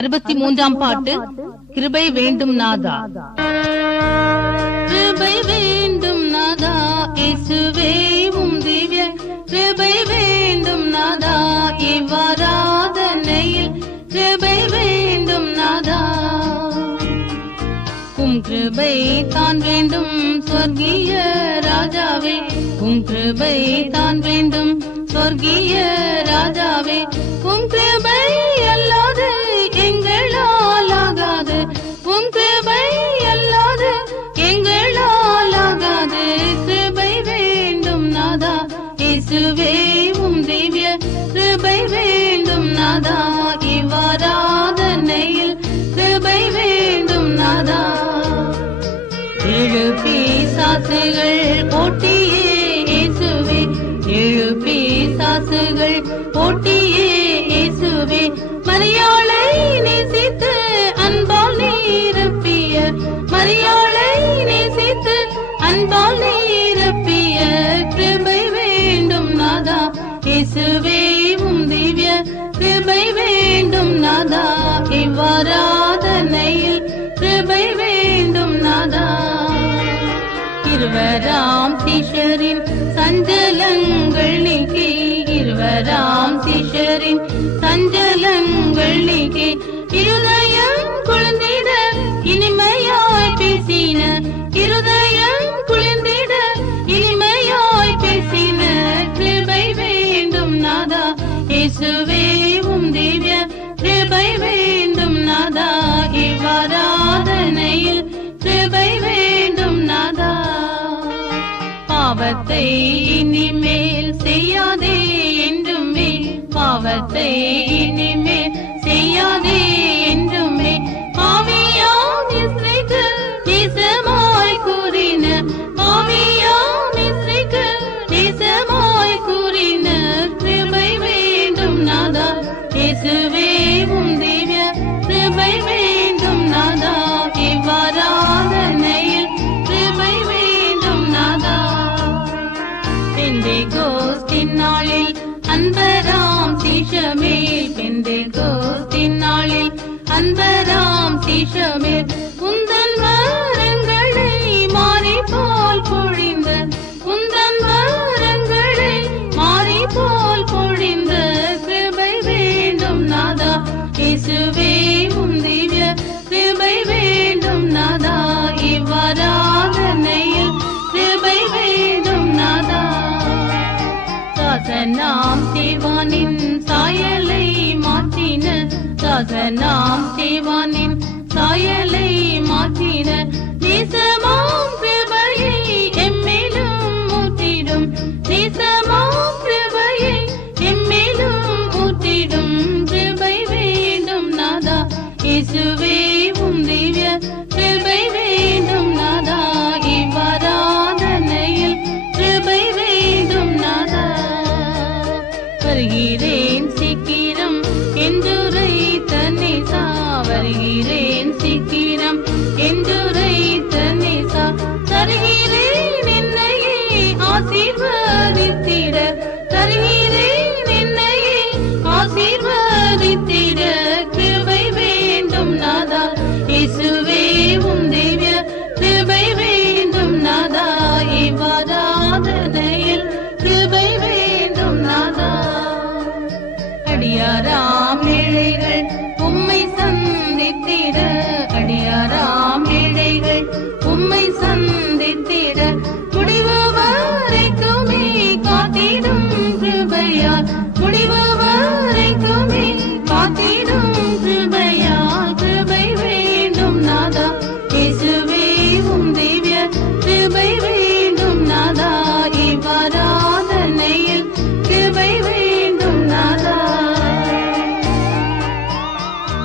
63ஆம் பாட்டு. கிருபை வேண்டும் நாதா. கிருபை வேண்டும் நாதா இயேசுவே உம் திவ்ய கிருபை வேண்டும் நாதா இவ்வாராதனையில் கிருபை வேண்டும் நாதா. உம் கிருபை தான் வேண்டும் சொர்க்கிய ராஜாவே, உம் கிருபை தான் வேண்டும் சொர்க்கிய ராஜாவே. உம் கிருபை அல்லாது எங்களால் ஆகாது, உம் கிருபை அல்லாது எங்களால் ஆகாது. கிருபை வேண்டும் நாதா இயேசுவே உம் திவ்ய கிருபை வேண்டும் நாதா இவ்வாராதனையில் கிருபை வேண்டும் நாதா. 7 பிசாசுகள் போட்டியே இயேசுவே, 7 பிசாசுகள் போட்டியே இயேசுவே. மரியாளை நேசித்து அன்பால் நிரப்பிய, மரியாளை நேசித்து அன்பால் நிரப்பிய கிருபை வேண்டும் நாதா இயேசுவே உம் திவ்ய கிருபை வேண்டும் நாதா இவ்வாராதனையில் கிருபை வேண்டும் நாதா. 20ஆம் சீஷரின் சஞ்சலங்கள் நீக்கி, 20ஆம் சீஷரின் சஞ்சலங்கள் நீக்கி, இருதயம் குளிர்ந்திட இனிமையாய் பேசின, இருதயம் குளிர்ந்திட இனிமையாய் பேசின கிருபை வேண்டும் நாதா இயேசுவே உம் திவ்ய கிருபை வேண்டும் நாதா இவ்வாராதனையில் கிருபை வேண்டும் நாதா. பாவத்தை இனிமேல் செய்யாதே என்றுமே, பாவத்தை இனிமேல் செய்யாதே என்றுமே. பாவியாம் இஸ்ரேக்கு நேசமாய் கூறின, பாவியாம் இஸ்ரேக்கு நேசமாய் கூறின கிருபை வேண்டும் நாதா இயேசுவே உம் திவ்ய கிருபை வேண்டும் நாதா இவ்வாராதனையில் கிருபை வேண்டும் நாதா. பெந்தேகோஸ்தின் நாளில் அன்பராம் சீஷமேல், பெந்தேகோஸ்தின் நாளில் அன்பராம் சீஷமேல் உந்தன் வரங்களை மாறி போல் பொழிந்த, உந்தன் வரங்களை மாறி போல் பொழிந்த கிருபை வேண்டும் நாதா இயேசுவே உம் திவ்ய கிருபை வேண்டும் நாதா இவ்வாராதனையில் கிருபை வேண்டும் நாதா. தாசனாம் தேவானின் சாயலை மாற்றின, தாசனாம் தேவானின் சாயலை மாற்றின நேசமாம் கிருபையை எம்மேலும் ஊற்றிடும், நேசமாம் கிருபையை எம்மேலும் ஊற்றிடும் கிருபை வேண்டும் நாதா இயேசுவே